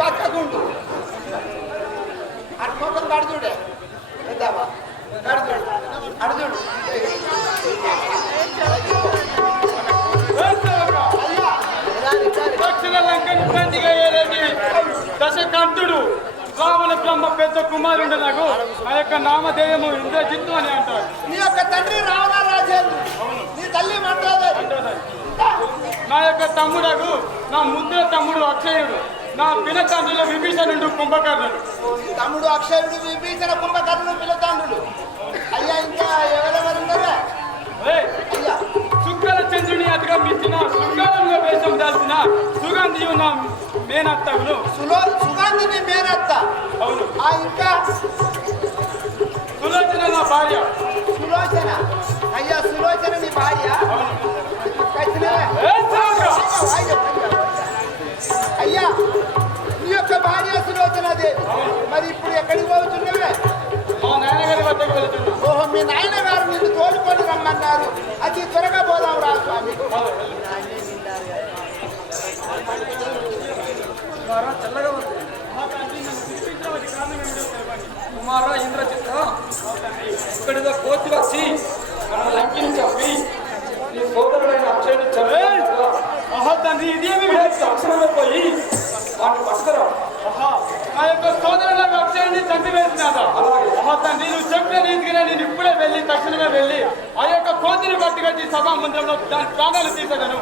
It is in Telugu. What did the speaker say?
పక్కకుండు. అటు మొత్తం కడుచుడే పెద్దావా కడుచుడు అడుచుడు దక్షిణ లంకను ఏలేటి దశకంఠుడు రావణ బ్రహ్మ పెద్ద కుమారుడు నాకు. ఆ యొక్క నామధేయము ఇంద్రజిత్తు అని అంటారు. నీ యొక్క తండ్రి రావణ రాజేంద్రు నీ తల్లి మంటోదరి నా యొక్క తమ్ముడకు నా ముద్ర తమ్ముడు అక్షయుడు. నా పిన తండ్రిలో విభీషణుడు కుంభకర్ణుడు నీ తమ్ముడు అక్షయుడు విభీషణ కుంభకర్ణుడు పిల్లతండ్రులు అయ్యా ఇంకా ఎవరెవరు ఉన్నారా ఏయ్! అయ్యా శుక్ర చంద్రుని అధిగమించిన శృంగారంలో వేషం దాల్చిన సుగంధియు నా మేనత్తగును సులో సుగంధిని మేనత్త అవును ఆ ఇంకా సులోచన నా భార్య సులోచన అయ్యా సులోచన నీ భార్య కచ్చినవే ఏయ్ భార్య సులోచన దేవి మరి ఇప్పుడు ఎక్కడికి పోతున్నవే? ఓహో మీ నాయన గారు నిన్ను తోలుకొని రమ్మన్నారు. అతి త్వరగా పోదాం రా స్వామి. కుమార ఇంద్రజిత్. ఇక్కడితో కోతి వచ్చి అక్షయుడిని చంపివేసినాదా ఆహా తండ్రి చెప్పిన రీతిగానే నేను ఇప్పుడే వెళ్ళి తక్షణమే వెళ్ళి ఆ యొక్క కోతిని పట్టుకొచ్చి సభా మందిరంలో దాని ప్రాణాలు తీసేదను.